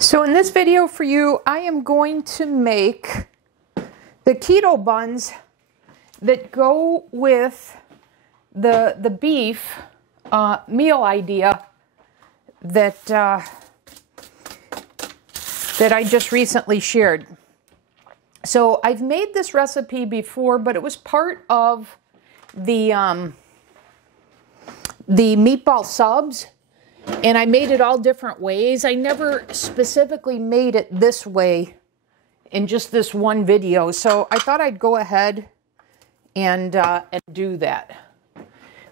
So in this video for you, I am going to make the keto buns that go with the beef meal idea that I just recently shared. So I've made this recipe before, but it was part of the meatball subs, and I made it all different ways. I never specifically made it this way in just this one video, so I thought I'd go ahead and do that.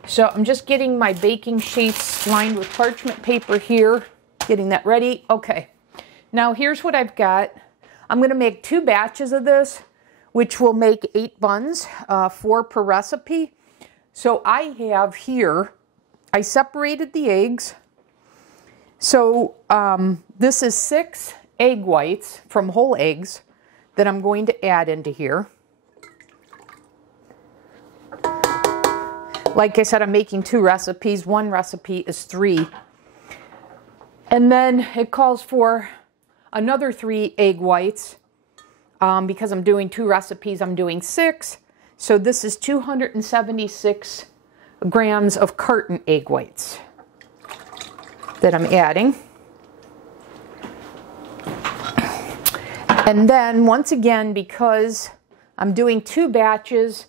So I'm just getting my baking sheets lined with parchment paper here, getting that ready. Okay, now here's what I've got. I'm going to make 2 batches of this, which will make 8 buns, 4 per recipe. So I have here, I separated the eggs. So this is 6 egg whites from whole eggs that I'm going to add into here. Like I said, I'm making 2 recipes. One recipe is 3. And then it calls for another 3 egg whites. Because I'm doing 2 recipes, I'm doing 6. So this is 276 grams of carton egg whites that I'm adding. And then once again, because I'm doing 2 batches,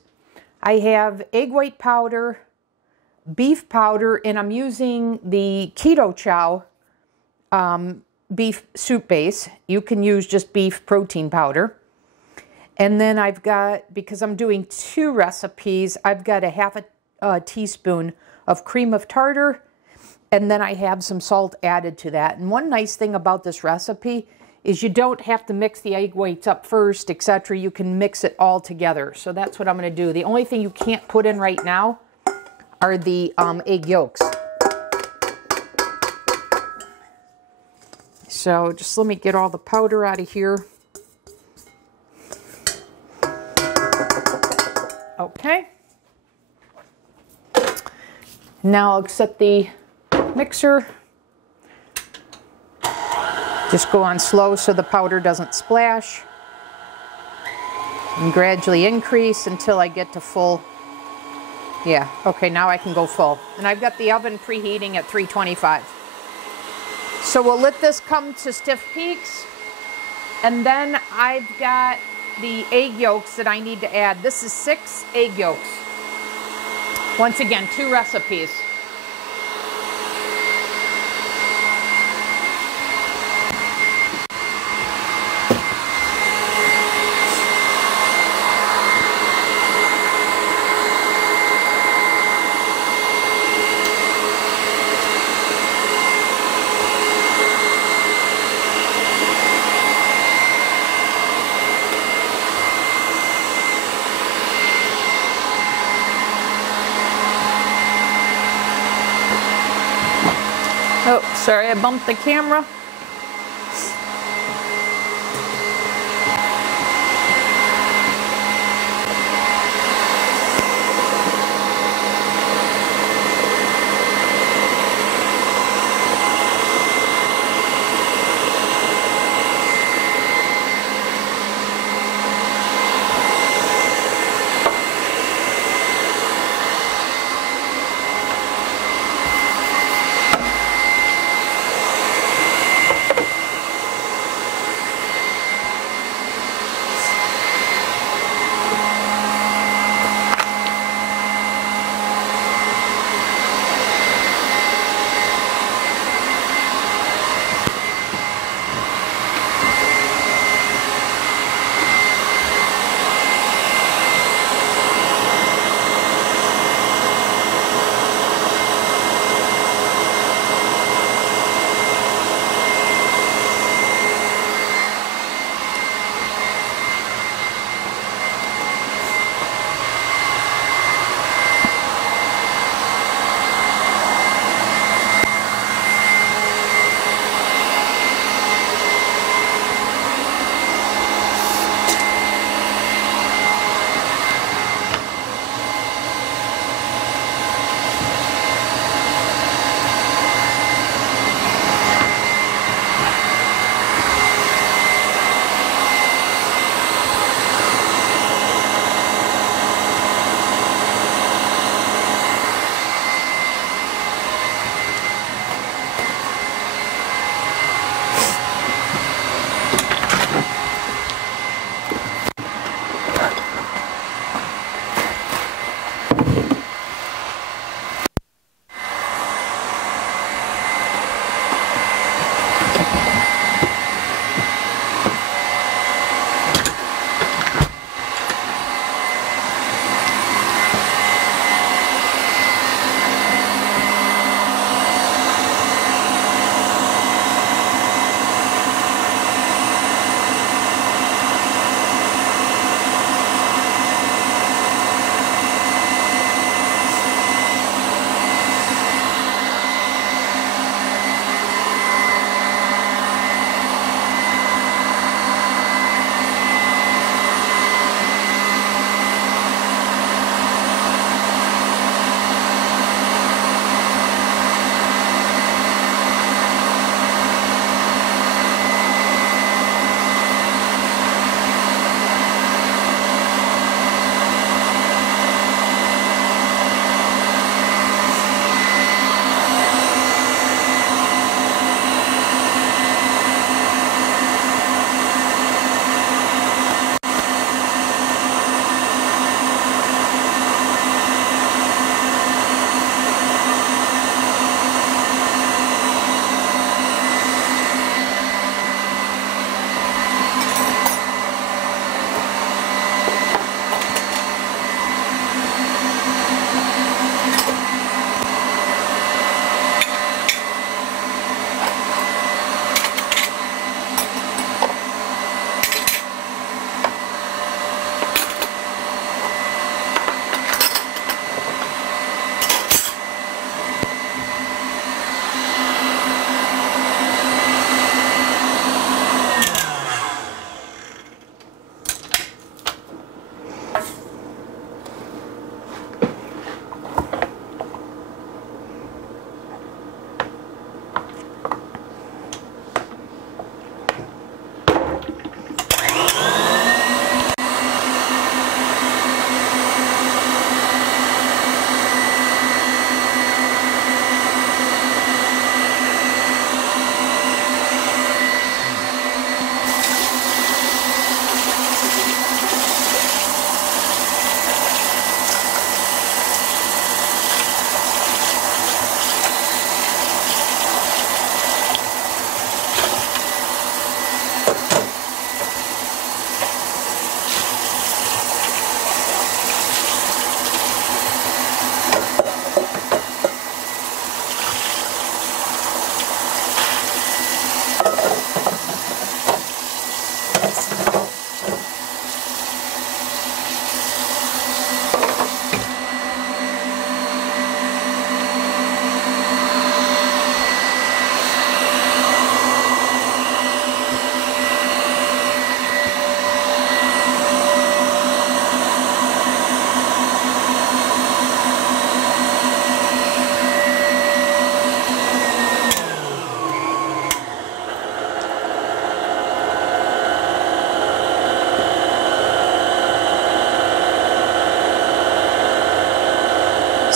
I have egg white powder, beef powder, and I'm using the Keto Chow beef soup base. You can use just beef protein powder. And then I've got, because I'm doing 2 recipes, I've got a half a teaspoon of cream of tartar, and then I have some salt added to that. And one nice thing about this recipe is you don't have to mix the egg whites up first, etc. You can mix it all together. So that's what I'm going to do. The only thing you can't put in right now are the egg yolks. So just let me get all the powder out of here. Okay. Now I'll set the mixer. Just go on slow so the powder doesn't splash. And gradually increase until I get to full. Yeah, okay, now I can go full. And I've got the oven preheating at 325. So we'll let this come to stiff peaks. And then I've got the egg yolks that I need to add. This is 6 egg yolks. Once again, 2 recipes. Oh, sorry, I bumped the camera.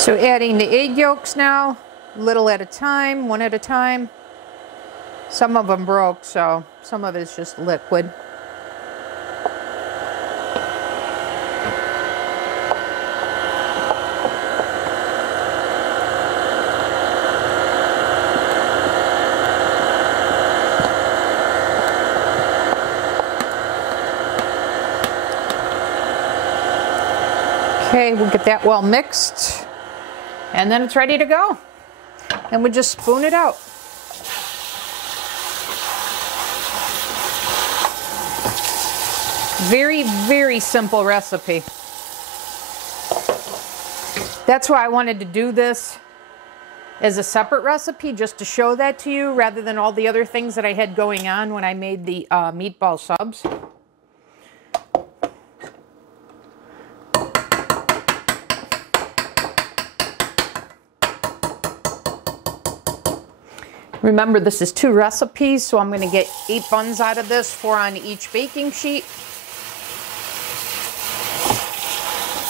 So adding the egg yolks now, little at a time, one at a time. Some of them broke, so some of it is just liquid. Okay, we'll get that well mixed, and then it's ready to go. And we just spoon it out. Very, very simple recipe. That's why I wanted to do this as a separate recipe, just to show that to you, rather than all the other things that I had going on when I made the meatball subs. Remember, this is 2 recipes, so I'm going to get 8 buns out of this, 4 on each baking sheet.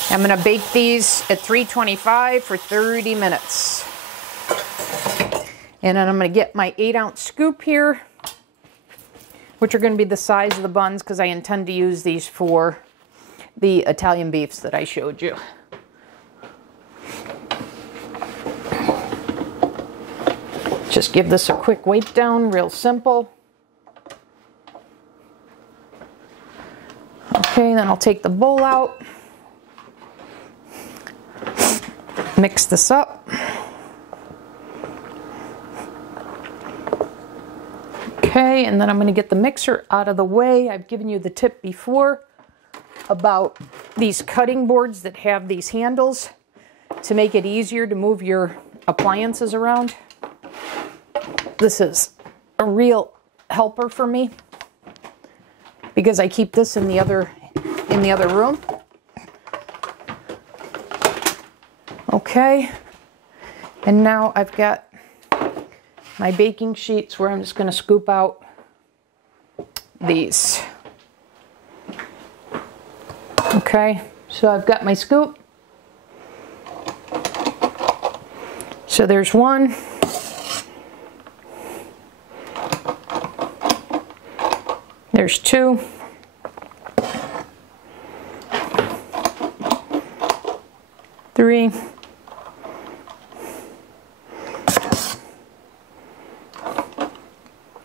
I'm going to bake these at 325 for 30 minutes. And then I'm going to get my 8-ounce scoop here, which are going to be the size of the buns, because I intend to use these for the Italian beefs that I showed you. Just give this a quick wipe down, real simple. Okay, then I'll take the bowl out. Mix this up. Okay, and then I'm going to get the mixer out of the way. I've given you the tip before about these cutting boards that have these handles to make it easier to move your appliances around. This is a real helper for me because I keep this in the other room. Okay, and now I've got my baking sheets where I'm just going to scoop out these. Okay, so I've got my scoop. So there's 1. There's 2. Three.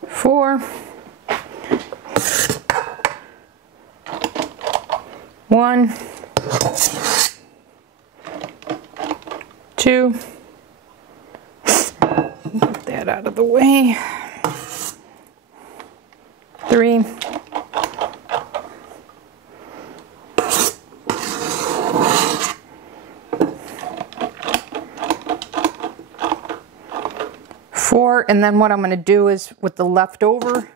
4. 1. 2. Get that out of the way. 3. 4, and then what I'm going to do is with the leftover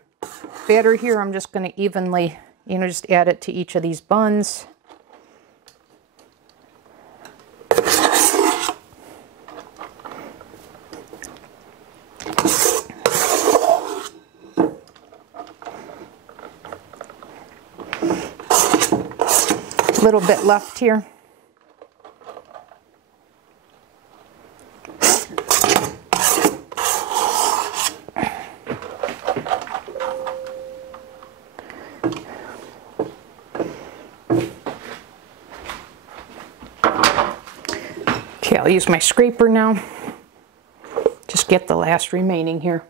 batter here, I'm just going to evenly, just add it to each of these buns. A little bit left here. Okay, I'll use my scraper now. Just get the last remaining here.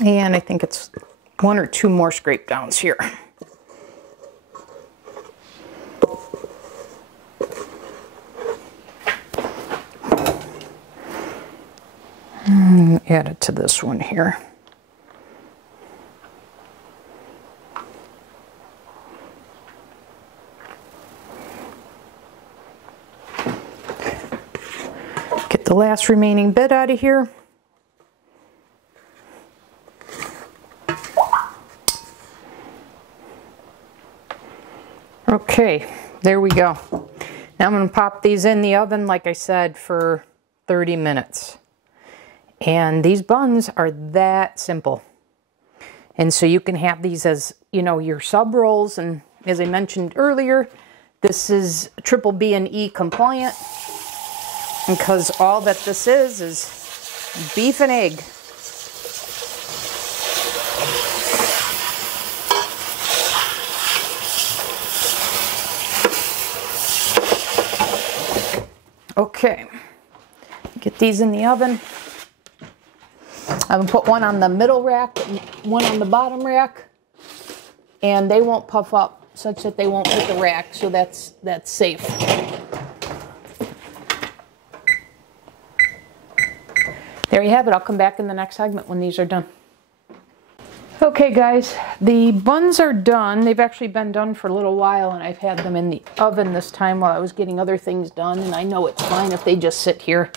And I think it's 1 or 2 more scrape downs here. Add it to this one here. Get the last remaining bit out of here. Okay, there we go. Now I'm going to pop these in the oven, like I said, for 30 minutes. And these buns are that simple. And so you can have these as, you know, your sub rolls. And as I mentioned earlier, this is triple B and E compliant, because all that this is beef and egg. Okay, get these in the oven. I'm gonna put one on the middle rack, one on the bottom rack, and they won't puff up such that they won't hit the rack, so that's safe. There you have it. I'll come back in the next segment when these are done. Okay guys, the buns are done. They've actually been done for a little while, and I've had them in the oven this time while I was getting other things done, and I know it's fine if they just sit here.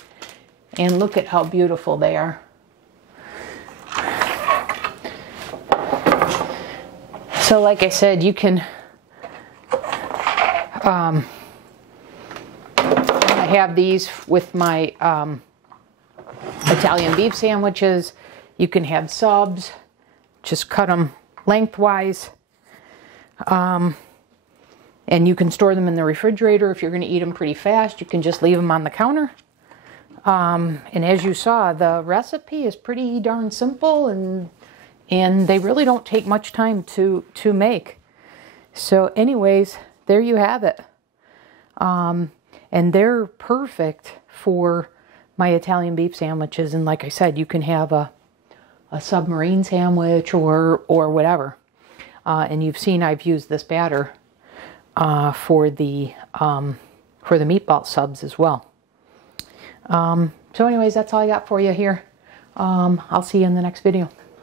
And look at how beautiful they are. So like I said, you can I have these with my Italian beef sandwiches. You can have subs. Just cut them lengthwise. And you can store them in the refrigerator. If you're going to eat them pretty fast, you can just leave them on the counter. And as you saw, the recipe is pretty darn simple, and they really don't take much time to make. So anyways, there you have it. And they're perfect for my Italian beef sandwiches. And like I said, you can have a submarine sandwich or whatever. And you've seen I've used this batter for the meatball subs as well. So anyways, that's all I got for you here. I'll see you in the next video.